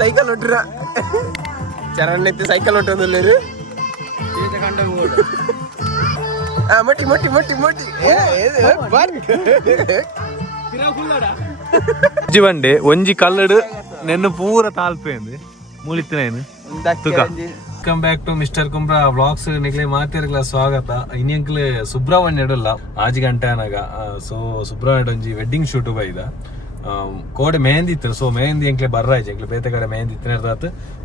Cycle ಹೊಟ್ರ Charan ಐತಿ cycle ಹೊಟ್ಟೋದಲ್ಲರು ಮಟ್ಟಿ ಮಟ್ಟಿ ಮಟ್ಟಿ ಮಟ್ಟಿ ಒಂಜಿ ಬಂಡೆ ಒಂಜಿ ಕಲ್ಲಡು ನೆನ್ನು ಪೂರ ತಾಲ್ಪೇಂದು ಮೂಲಿತ್ತಿನೇನು welcome back to mister Kumbra vlogs ನಿಕ್ಲೆ ಮಾತಿರ್ಗಲ ಸ್ವಾಗತ ಇನ್ನೆಂಕ್ಲೆ ಸುಬ್ರಹ್ಮಣ್ಯ ಇಡಲ್ಲ ಆಜಿ ಗಂಟೆ ಅನಾಗ ಸೊ ಸುಬ್ರಹ್ಮಣ್ಯ ಒಂಜಿ ವೆಡ್ಡಿಂಗ್ ಶೂಟ್ ಬೈದ ಕೋಡೆ ಮೆಹಂದಿ ಇತ್ತು ಸೊ ಮೆಹಂದಿ ಎಂಕ್ಲೆ ಬರ್ರಾಯ್ತು ಎಂಕ್ಲೆ ಬೇತೆ ಕಡೆ ಮೆಹಂದಿ ಇತ್ತಿನ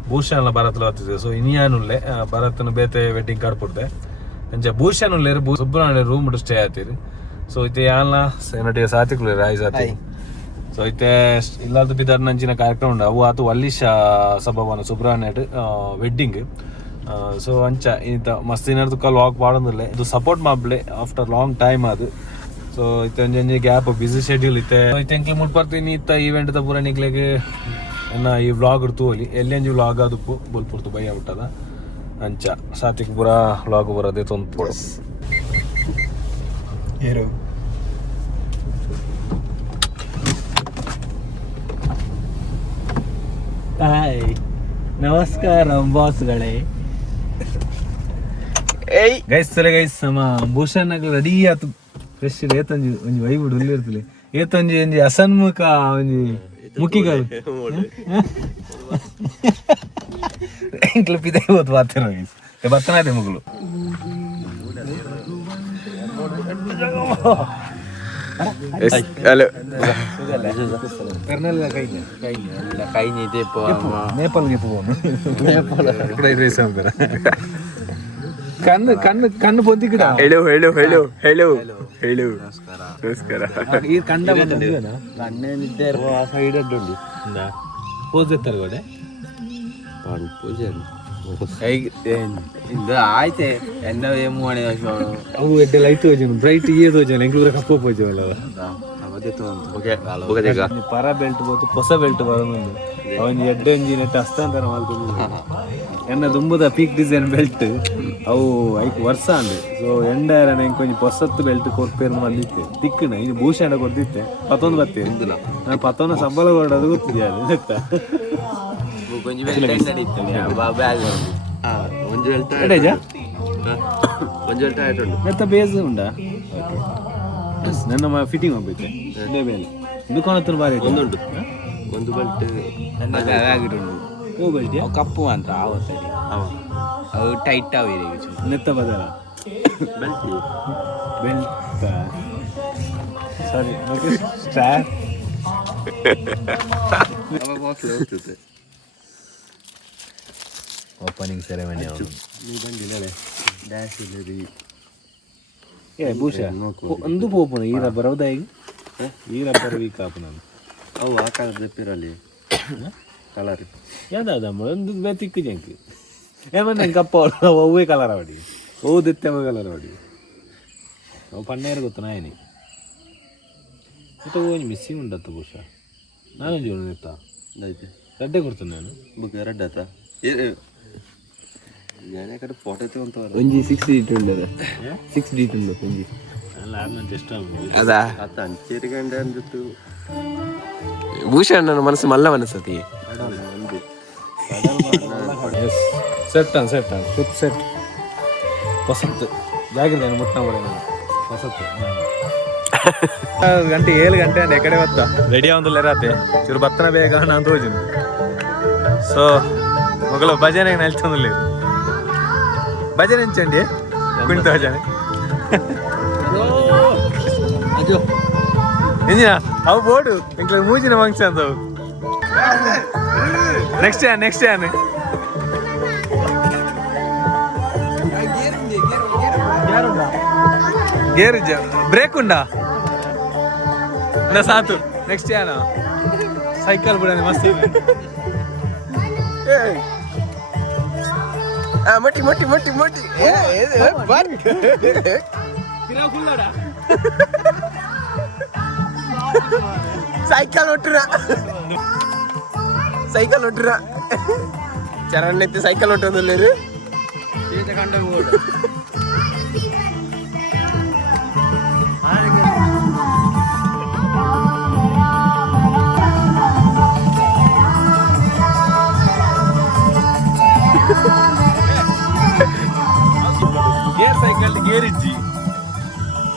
ಭೂಷಣ ಬರತ್ಲ ಬರ್ತಿದ್ದೆ ಸೊ ಇನಿಯಾನುಲ್ಲೆ ಭರತ್ನ ಬೇತೆ ವೆಡ್ಡಿಂಗ್ ಕಾರ್ಡ್ ಕೊಡ್ದೆ ಅಂಚ ಭೂಷಣುಲ್ಲೆ ಸುಬ್ರಹ್ಮಣ್ಯ ರೂಮ್ ಸ್ಟೇ ಆಯ್ತೀರಿ ಸೊ ಇತ್ತೆ ಯಾಲ್ನ ನಟಿಗೆ ಸಾತಿಕ್ಲು ರಾಯ್ ಸಾತಿ ಸೊ ಐತೆ ಇಲ್ಲಾದ ಬಿದ್ದಾರ ನಂಚಿನ ಕಾರ್ಯಕ್ರಮ ಉಂಡು ಅವು ಆತು ವಲ್ಲಿಶ ಸಭಾವನ ಸುಬ್ರಹ್ಮಣ್ಯ ವೆಡ್ಡಿಂಗ್ ಸೊ ಅಂಚ ಇಂತ ಮಸ್ತ್ ದಿನ ಲಾಗ್ ಪಾಡೋದಿಲ್ಲ ಇದು ಸಪೋರ್ಟ್ ಮಾಡ್ಲೆ ಆಫ್ಟರ್ ಲಾಂಗ್ ಟೈಮ್ ಅದು ಸೊ ಇತ್ತೆ ಒಂಜಿ ಗ್ಯಾಪ್ ಬಿಸಿ ಶೆಡ್ಯೂಲ್ ಇತ್ತೆ ಎಂಕ್ಲೆ ಮುಟ್ಪರ್ತೀನಿ ಇತ್ತ ಈವೆಂಟ್ ದ ಪೂರ ನಿಕ್ಲೆಗೆ ಎನ್ನ ಈ ವ್ಲಾಗ್ ತೂಲಿ ಎಲ್ಲೆಂಜಿ ವ್ಲಾಗ್ ಅದು ಬೋಲ್ಪುರ್ತು ಬಯ್ಯ ಬಿಟ್ಟದ ಅಂಚ ಸಾತಿಕ್ ಪೂರ ವ್ಲಾಗ್ ಬರೋದೇ ತೊಂದು ಪೋಡು ಹಾಯ್ ನಮಸ್ಕಾರ ಬಾಸ್ಗಳೇ ಗೈಸ್ ಸಲ ಗೈಸ್ ನಮ್ಮ ಭೂಷಣ್ ರೆಡಿ ಆತು ಫ್ರೆಶ್ ಏತಂಜಿ ಒಂಜಿ ವೈಬುಡು ಉಲ್ಲಿ ಇರ್ತಲೆ ಏತಂಜಿ ಒಂಜಿ ಅಸನ್ಮುಖ ಒಂಜಿ ಮುಖಿಗಳು ಎಂಕ್ಲು ಪಿದೆ ಇವತ್ತು ಬಾತಿರೋ ಗೈಸ್ ಬತ್ತನಾದೆ ಮಗಳು ഹലോ നേപ്പാളിಗೆ പോകുന്നു ഫ്രൈഡ് റൈസ് ಅಂತಾರ ಕಣ್ಣು ಕಣ್ಣು ಕಣ್ಣು ಪೊಂದಿಕಿಡ hello hello hello hello hello ನಮಸ್ಕಾರ ಈ ಕಂಡ ಬಂದಿದ್ದೇನಾ ಕಣ್ಣೇನಿದ್ದೆ ಆ ಸೈಡ್ ಅಡ್ಡುಂಡು ಪೋಸ್ ಎತ್ತಾರೆ ಗೋಡೆ ಪಾಡು ಪೂಜೆ ഇത് ആയിട്ടേ എന്റെ മൂണി ಅವು ಎಡ್ಡೆ ಲೈಟ್ ಹೋಜನು ಬ್ರೈಟ್ ಏದು ಹೋಜನು ಎಂಕ್ಲೂರ ಕಪ್ಪು ಹೋಜವಲ್ಲ ಪರ ಬೆಲ್ಟ್ ಬೋದು ಹೊಸ ಬೆಲ್ಟ್ ಬರೋದು ಅವನ್ ಎಡ್ಡೆ ಒಂಜಿ ನೆಟ್ ಹಸ್ತಾಂತರ ಮಾಡ್ಕೊಂಡು ಎನ್ನ ದುಂಬುದ ಪೀಕ್ ಡಿಸೈನ್ ಬೆಲ್ಟ್ ಅವು ಐಕ್ ವರ್ಷ ಅಂದೆ ಸೊ ಎಂಡಾರ ನಂಗೆ ಕೊಂಚ ಹೊಸತ್ತು ಬೆಲ್ಟ್ ಕೊಡ್ಪೇರು ಬಂದಿತ್ತೆ ತಿಕ್ಕಣ ಇನ್ನು ಭೂಷಣ ಕೊಡ್ತಿತ್ತೆ ಪತ್ತೊಂದು ಬರ್ತೇನೆ ನಾನು ಪತ್ತೊಂದು ಸಂಬಳ ಕೊಡೋದು ಗೊತ್ತಿದೆ ಅದು ಬೇಸ್ ಉಂಟಾ ನನ್ನ ಫಿಟ್ಟಿಂಗ್ ಹೋಗ್ಬೇಕು ಇದು ಕೊನತ್ರ ಬಾರಿ ಒಂದುಂಟು ಒಂದು ಬೆಲ್ಟ್ ಆಗಿಟ್ಟುಂಟು ಹೂ ಬೆಲ್ಟ್ ಕಪ್ಪು ಅಂತ ಆವತ್ತಡಿ ಅವು ಟೈಟ್ ಆಗಿ ನೆತ್ತ ಬದಲ ಬೆಲ್ಟ್ ಬೆಲ್ಟ್ ಸಾರಿ ಸ್ಟಾರ್ ಓಪನಿಂಗ್ ಸೆರೆಮನಿ ಏ ಭೂಷ ಒಂದು ಪೋಪುನ ಈ ರಬ್ಬರ್ ಹೌದಾ ಈಗ ಈ ರಬ್ಬರ್ ವೀಕ್ ಆಪು ನಾನು ಅವು ಆ ಕಲರ್ ದಪ್ಪಿರಲ್ಲಿ ಕಲರ್ ಯಾವ್ದಾದಮ್ಮ ಒಂದು ತಿಕ್ಕು ಜಂಕ್ ಏಮಂದ ಕಪ್ಪ ಅವೇ ಕಲರ್ ಅವಡಿ ಓ ದೆತ್ತವ ಕಲರ್ ಅವಡಿ ಅವು ಪಣ್ಣೇರು ಗೊತ್ತ ನಾಯನಿ ಮತ್ತೆ ಓನ್ ಮಿಸ್ಸಿಂಗ್ ಉಂಡತ್ತ ಭೂಷ ನಾನು ಜೋಳ ನೆತ್ತ ರೆಡ್ಡೆ ಕೊಡ್ತೇನೆ ನಾನು ಬುಕ್ ರೆಡ್ ಆತ ಫೋಟೋ ಒಂಜಿ 6 ಡೀಟ್ ಉಂಡದ 6 ಡೀಟ್ ಉಂಡು ಒಂಜಿ ಅದಾ ಅಂಚೇರಿಗಂಡೆ ಅಂದಿತ್ತು ಭೂಷಣ್ ನನ್ನ ಮನಸ್ಸು ಮಲ್ಲ ಮನಸ್ಸತಿ ಸೆಟ್ ಆನ್ ಫಿಫ್ತ್ ಸೆಟ್ ಹೊಸತ್ತು ಜಾಗಿಲ್ಲ ಮುಟ್ಟ ಹೊಸತ್ತು ಗಂಟೆ 7 ಗಂಟೆ ಅಂಡೆ ಕಡೆ ಬತ್ತ ರೆಡಿ ಆಗೊಂದಿಲ್ಲ ರಾತೆ ಚೂರು ಬತ್ತನ ಬೇಗ ನಾನು ತೋಜಿನ ಸೊ ಮೊಗಲು ಭಜನೆಗೆ ನೆಲ್ಚೊಂದಿಲ್ಲ ಭಜನೆ ಎಂಚಂಡಿ ಕುಣಿತ ಭಜನೆ ಎಂಜಿನ ಅವು ಬೋಡು ಇಂಕ್ಲ ಮೂಜಿನ ಮಂಗ್ಸ ಅಂತವು ನೆಕ್ಸ್ಟ್ ಯಾನ್ ಗೇರ್ ಬ್ರೇಕ್ ಉಂಡಾ ಸಾತು ನೆಕ್ಸ್ಟ್ ಯಾನ ಸೈಕಲ್ ಬಿಡ ಮಸ್ತ್ ಮಟ್ಟಿ ಮಟ್ಟಿ ಮಟ್ಟಿ ಮಟ್ಟಿ ಸೈಕಲ್ ಹೊಟ್ರ ಚರಣ್ ಐತಿ ಸೈಕಲ್ ಹೊಟ್ಟೋದಲ್ಲರು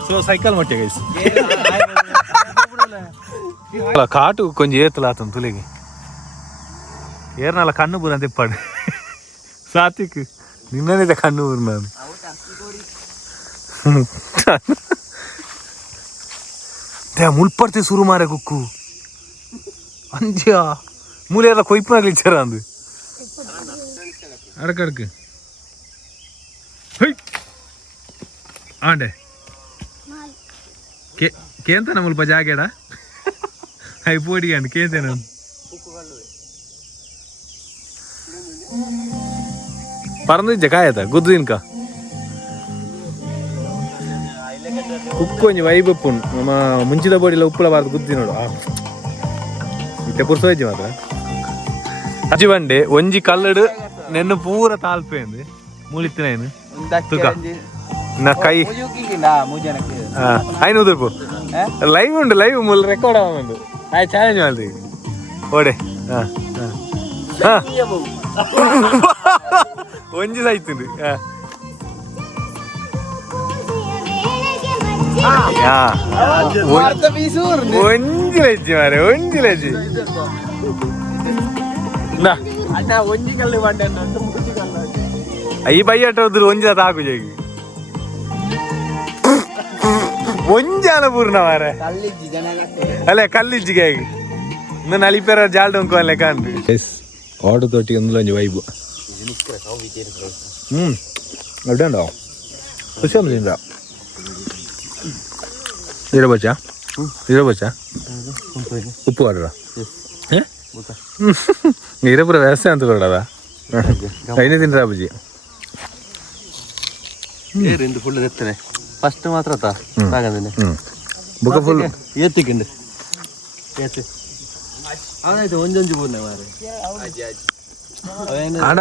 సో సైకిల్ మట్టే గైస్ కాటు కొంచెం ఏతులాతం తులిగి ఏర్నాల కన్ను పూర తిప్పాడు సాత్విక్ నిన్ననైతే కన్ను ఊరినాను ಮುಲ್ಪರ್ತೆ ಶುರು ಮಾರೆ ಕುಕ್ಕು ಅಂಜ್ಯ ಮೂಲೆಲ್ಲ ಕೊಯ್ಪನಾಗ್ಲಿ ಇಚ್ಚಾರ ಅಂದು ಅಡಕಡಕ್ಕೆ ಆಂಡೆ ಕೇಂತನ ಮುಲ್ಪ ಜಾಗೇಡ ಐಪೋಡಿ ಅಂಡ್ ಕೇಂತೇನ ಪರಂದಿಜ್ಜ ಕಾಯತ ಗುದ್ದಿನ್ಕ ಉಕ್ಕು ಒಂಜಿ ವೈಬ್ ಉಪ್ಪುಂಡು ನಮ್ಮ ಮುಂಚಿದ ಬೋಡಿಲ ಉಪ್ಪುಲ ಬಾರ್ದು ಗುದ್ದಿ ನೋಡು ಇತ್ತೆ ಪುರ್ಸೋಜ್ಜಿ ಮಾತ್ರ ಅಜ್ಜಿ ಬಂಡೆ ಒಂಜಿ ಕಲ್ಲಡು ನೆನ್ನು ಪೂರ ತಾಲ್ಪೇಂದು ಮೂಲಿತ್ತಿನೇನು ತುಕ ನಾ ಕೈ ಐನು ಉದುರ್ಪು ಲೈವ್ ಉಂಡು ಲೈವ್ ಮುಲ್ ರೆಕಾರ್ಡ್ ಆಗುಂಡು ಆಯ್ ಚಾಲೆಂಜ್ ಮಾಡ್ತೀವಿ ಓಡೆ ಒಂಜಿ ಸಾಯ್ತುಂಡು ಒಂಜಿಲಜ್ಜಿ ಮಾರೆ ಒಂಜಿಲಜ್ಜಿ ಈ ಬೈಯಟ ಹೋದ್ರು ಒಂಜಿ ತಾಕು ಜೇಗಿ ಒಂಜಾನ ಪೂರ್ಣ ಮಾರೆ ಅಲ್ಲೇ ಕಲ್ಲಿಜ್ಜಿಗೆ ಹೇಗೆ ಇನ್ನು ನಲಿಪೇರ ಜಾಲ್ಡ್ ಉಂಕು ಅಲ್ಲೇ ಕಾಣ್ರಿ ಆಟೋ ತೊಟ್ಟಿ ಒಂದು ಒಂಜಿ ವೈಬು ಅಡ್ಡೋ ಖುಷಿ ಅಂದ್ರಿಂದ ಇರಬಚ್ಚ ಉಪ್ಪು ಆಡ್ರ ಇರಪುರ ವ್ಯವಸ್ಥೆ ಅಂತ ಕೊಡದ ಐನೇ ತಿನ್ರ ಬಜ್ಜಿ ಫುಲ್ ಎತ್ತನೆ ಫಸ್ಟ್ ಮಾತ್ರ ಬುಕ್ಕ ಫುಲ್ ಎತ್ತಿಕೊಂಡು ಆಯ್ತು ಒಂದೊಂದು ಬೋರ್ನೆ ಮಾರೆ ಆಡ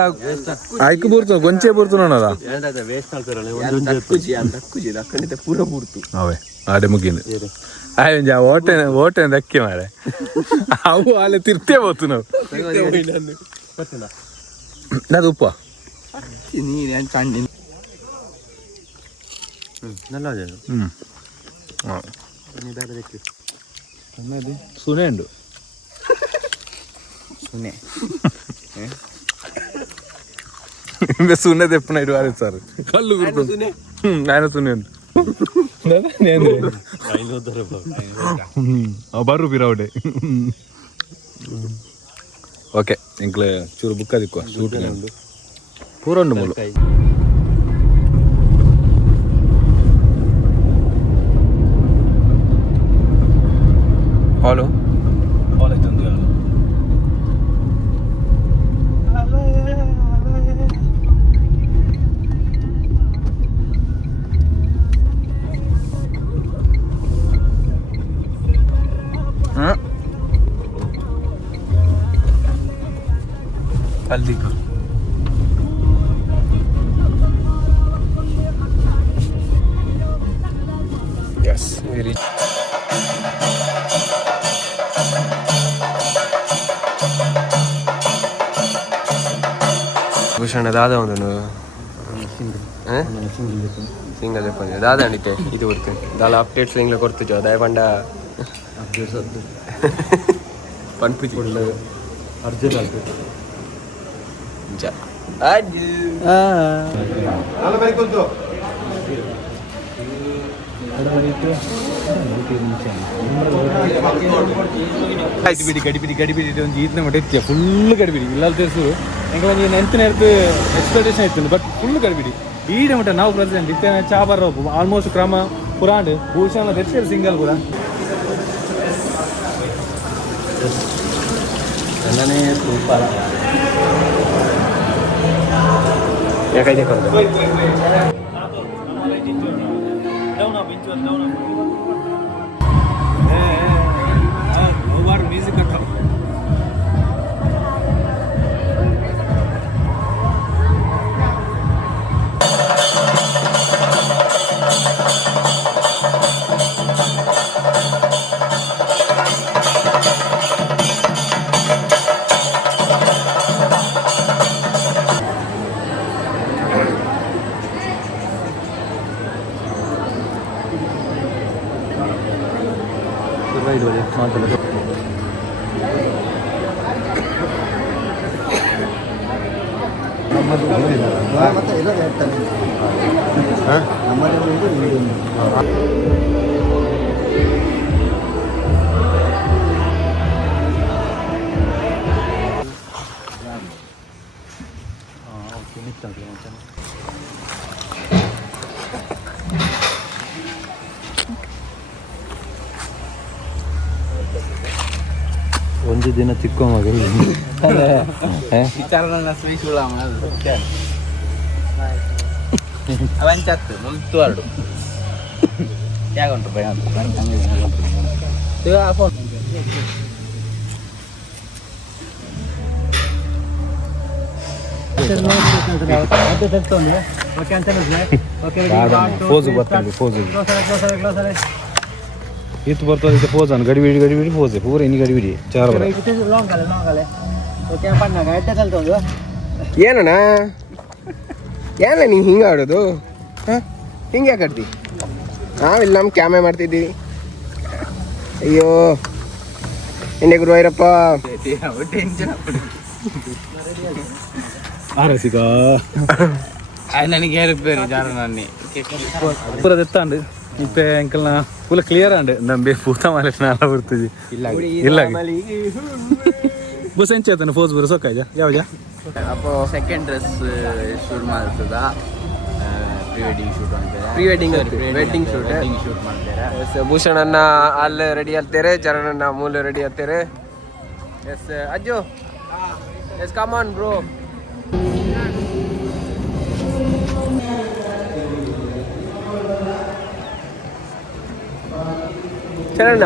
ಆಯ್ಕೆ ಬೂರ್ತು ಗೊಂಚೆ ಬೂರ್ತು ನೋಡದ ವೇಸ್ಟ್ ಆಗ್ತಾರಲ್ಲ ಒಂದೊಂದು ಪೂರ ಬೂರ್ತು ಅವೇ ಆಡೆ ಮುಗಿಂದು ಆಯ್ತು ಓಟೆ ದಕ್ಕೆ ಮಾರೆ ಅವು ಅಲ್ಲಿ ತಿರ್ತೇ ಹೋತು ನಾವು ಅದು ಉಪ್ಪ ನೀನು ಕಂಡಿ നല്ല ಸುನೆ ಉಂಡು ಸುನೆ ಸುನೆ ತೆಪ್ಪನ ಇರುವಾರೆ ಸರ್ ಕಲ್ಲು ಗುರುತು ನಾನು ಸುನೆ ಉಂಟು ಬರ್ರು ಪಿರೌಡೆ ಓಕೆ ಎಂಕ್ಲೆ ಚೂರು ಬುಕ್ಕ ದಿಕ್ಕುವ ಶೂಟ್ ಪೂರ ಉಂಡು ಮೂಲು hello Aldico. Yes, we reach. ಭೂಷಣ ದಾದ ಒಂದು ಸಿಂಗಲ್ చెప్పండి దాదా అంటే ఇది కొడుకు దాని అప్డేట్స్ లింక్లో కొడుతుచో దయపండ పన్పుచి అర్జెంట్ అల్పేట్ ಗಡಿಬಿಡಿ ಒಂದು ಈತನ ಮಟ್ಟ ಫುಲ್ ಗಡಿಬಿಡಿ ಇಲ್ಲ ತಿಳಿಸು ಹೆಂಗೆ ಒಂದು ನೆಂತು ಎಕ್ಸ್ಪೆಕ್ಟೇಷನ್ ಇತ್ತು ಬಟ್ ಫುಲ್ ಗಡಿಬಿಡಿ ಈಡೆ ಮಟ್ಟ ನಾವು ಪ್ರೆಸೆಂಟ್ ಇತ್ತೆ ಚಾಬಾರ ಆಲ್ಮೋಸ್ಟ್ ಕ್ರಮ ಪುರಾಂಡ್ ಭೂಷಣ ತೆಚ್ಚೇರು ಸಿಂಗಲ್ ಪುರ ಎಲ್ಲನೇ ಸೂಪರ್ ಯಾಕೈತೆ ಮ್ಯೂಸಿಕ್ ಹಾಕ ಒಂದು ದಿನ ಚಿಕ್ಕ ಮಗ ವಿಚಾರನ ಸ್ವೀಸುಳ ಅವಂಚತ್ತು ಮುಲ್ತು ಅರಡು ಯಾಗೊಂಡ್ರು ಭಯ ಅಂತ ಫೋನ್ ಫೋಜು ಬರ್ತದೆ ಫೋಜು ಇತ್ತು ಬರ್ತದೆ ಫೋಜ್ ಅನ್ನು ಗಡಿ ಬಿಡಿ ಫೋಜ್ ಪೂರ ಇನ್ನು ಗಡಿ ಬಿಡಿ ಚಾರ ಏನಣ್ಣ ಏನ ನೀನು ಹಿಂಗೆ ಆಡೋದು ಹಾಂ ಹಿಂಗೆ ಯಾಕೆ ಆಡ್ತಿ ನಾವಿಲ್ಲ ನಮ್ಮ ಕ್ಯಾಮೆ ಮಾಡ್ತಿದ್ದೀವಿ ಅಯ್ಯೋ ಎಣ್ಣೆ ಗುರುವಾಯ್ರಪ್ಪ ಆರಸಿಗ ನನಗೆ ಹೇರಿಪ್ಪೇರು ಜಾರ ನನ್ನಿ ಪೂರದ ಎತ್ತಾಂಡು ಇಪ್ಪ ಎಂಕಲ್ನ ಫುಲ್ ಕ್ಲಿಯರ್ ಆಂಡು ನಂಬಿ ಪೂತ ಮಾಲಿನ ಅಲ್ಲ ಬರ್ತಿದ್ವಿ ಇಲ್ಲ ಬಸ್ ಎಂಚೇತನ ಫೋಸ್ ಬರೋ ಸೊಕ್ಕಾಯ್ಜ ಯಾವಜ അപ്പോൾ ಸೆಕೆಂಡ್ ಡ್ರೆಸ್ ಶೂಟ್ ಮಾಡ್ತದ ಪ್ರೀ ವೆಡ್ಡಿಂಗ್ ಶೂಟ್ ಮಾಡ್ತಾರೆ ಭೂಷಣನ್ನ ಅಲ್ಲಿ ರೆಡಿ ಆಗ್ತಾರೆ ಚರಣನ್ನ ಮೂಲ ರೆಡಿ ಆಗ್ತಾರೆ yes Ajju yes come on bro Charan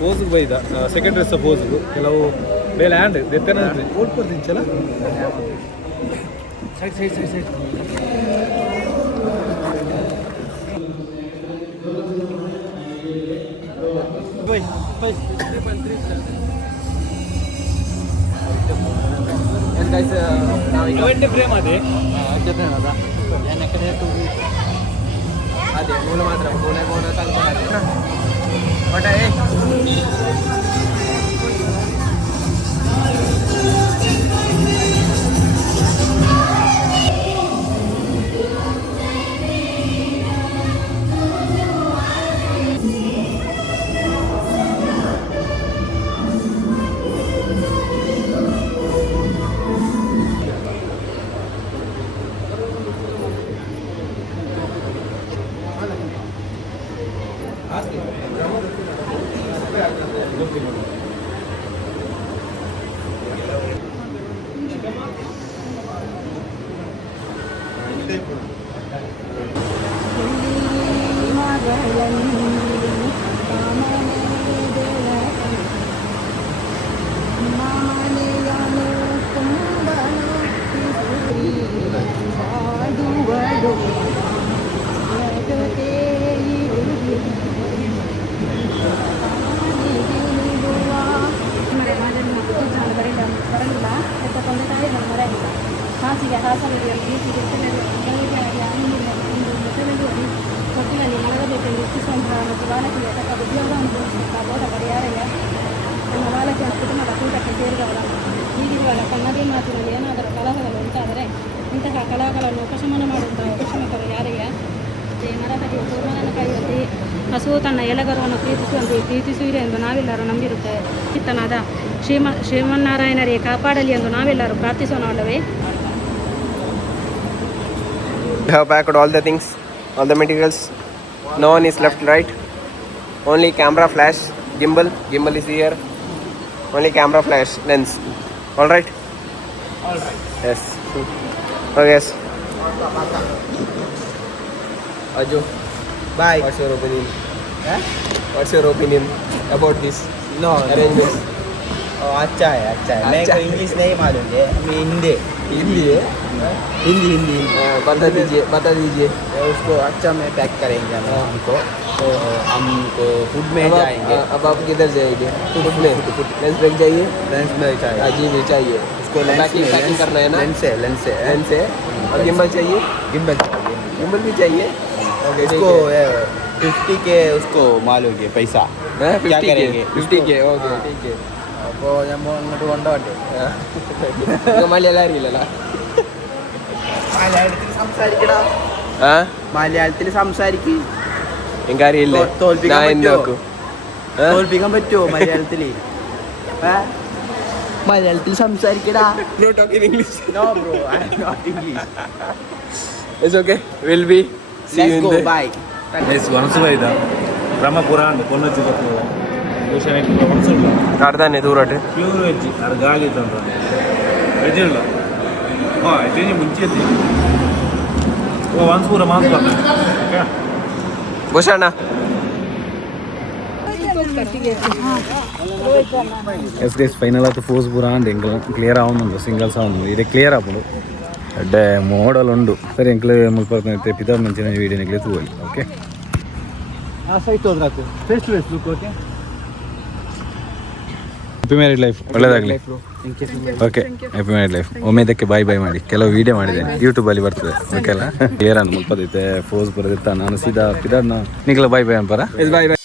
pose ಬೈದ ಸೆಕೆಂಡ್ ಡ್ರೆಸ್ ಫೋಸ್ ಕೆಲವು ಬೇಲೆ ಹ್ಯಾಂಡ್ ದೆತ್ತನ ಓಟ್ ಬರ್ತೀನಿ ಚಲ ಸೈಡ್ ಫ್ರೇಮ್ ಅದೇ ಅದೇ ಮೂಲ ಮಾತ್ರ ಮೂಲ ಬಟ್ ಕನ್ನಡಿ ಮಾತಿನಲ್ಲಿ ಏನಾದರೂ ಕಲಹಗಳು ಉಂಟಾದರೆ ಇಂತಹ ಕಲಹಗಳನ್ನು ಉಪಶಮನ ಮಾಡುವಂತಹ ಉಪಶಮಕರು ಯಾರಿಗೆ ನರಹರಿಯ ಸೋಮರನ ಕೈಯಲ್ಲಿ ಹಸುವು ತನ್ನ ಎಲೆಗರವನ್ನು ಪ್ರೀತಿಸುವಿರಿ ಎಂದು ನಾವೆಲ್ಲರೂ ನಂಬಿರುತ್ತೇವೆ ಚಿತ್ತನಾದ ಶ್ರೀಮನ್ನಾರಾಯಣರಿಗೆ ಕಾಪಾಡಲಿ ಎಂದು ನಾವೆಲ್ಲರೂ ಪ್ರಾರ್ಥಿಸೋಣವಲ್ಲವೇ? We have packed all the things, all the materials. No one is left, right? Only camera, flash, gimbal is here. Only camera, flash, lens. All right? Yes. Okay, yes. Ajjo, bye. What's your opinion? What's your opinion about this arrangement? अच्छा है मेरे को English नहीं मालूम है, हिंदी है हिंदी बता दीजिए उसको अच्छा में पैक करेंगे हमको, तो हमको फूड में जाएंगे। अब आप किधर जाएंगे? फूड में लेंस बैग चाहिए? लेंस में चाहिए, जी भी चाहिए उसको पैकिंग करना है ना? लेंस से और गिम्बल चाहिए? गिम्बल भी चाहिए। इसको 50 के उसको मालूम है पैसा, क्या करेंगे 50 के ओके ठीक है। അപ്പോൾ നമ്മൾ അങ്ങോട്ട് കൊണ്ടുപോട്ടെ. മലയാളം അറിയില്ലല്ലോ. മലയാളത്തിൽ സംസാരിക്കടാ. മലയാളത്തിൽ സംസാരിക്കും. എനിക്കറിയില്ലേ, തോൽപ്പിക്കാൻ പറ്റുമോ മലയാളത്തിൽ? മലയാളത്തിൽ സംസാരിക്കടാ. No bro, I'm not English. It's okay. We'll be. See you in the. Bye. ವನಸುಗೈದ ಬ್ರಹ್ಮಪುರ ಅಂಡ್ ಕೊನ್ನಜ್ಜಿ ಬರ್ತದೆ. ಕಾಡ್ದಾನೆ ದೂರಟ್ಟು ಪ್ಯೂರ್ ವೆಜ್ ಅದು ಗಾಳಿ ತಂದ್ರೆ ವೆಜ್ ಇಲ್ಲ. ಹಾಂ ಇದು ಮುಂಚೆ ಇತ್ತು. ವನ್ಸ್ಪೂರ ಮಾಂಸ okay Bhushan. Yes guys final ಆಯ್ತು ಫೋರ್ಸ್ ಪೂರ ಅಂಡ್ ಎಂಕಲ್ ಕ್ಲಿಯರ್ ಆവുന്നുണ്ട് സിംഗിൾസ് ആവുന്നുണ്ട്. ഇത് ക്ലിയർ ആപ്പുള്ളൂ എടെ മോഡലുണ്ട്. ಸರಿ ಎಂಕ್ಲು ಮುಲ್ಪರ್ನೈತೆ ಪಿದಾರ್ ಮಂಚಿನ ವೀಡಿಯೋ ನಿಗ್ಲೆ ತೂವಲ್ಲಿ. ಓಕೆ ಆ ಸೈಟ್ ಹೋದ್ರಾತು face to face look. Okay happy married life ಒಳ್ಳೆದಾಗಲಿ. Okay happy married life. ಒಮ್ಮೆ ಇದಕ್ಕೆ ಬಾಯ್ ಬಾಯ್ ಮಾಡಿ. ಕೆಲವು ವೀಡಿಯೋ ಮಾಡಿದ್ದೇನೆ ಯೂಟ್ಯೂಬಲ್ಲಿ ಬರ್ತದೆ. ಓಕೆ ಅಲ್ಲ ಕ್ಲಿಯರ್ ಅನ್ನು ಮುಲ್ಪದೈತೆ ಫೋಸ್ ಬರೋದಿತ್ತ. ನಾನು ಸೀದಾ ಪಿದಾರ್ನ ನಿಗ್ಲ ಬಾಯ್ ಬಾಯ್ ಅಂಪಾರ. ಬಾಯ್ ಬಾಯ್.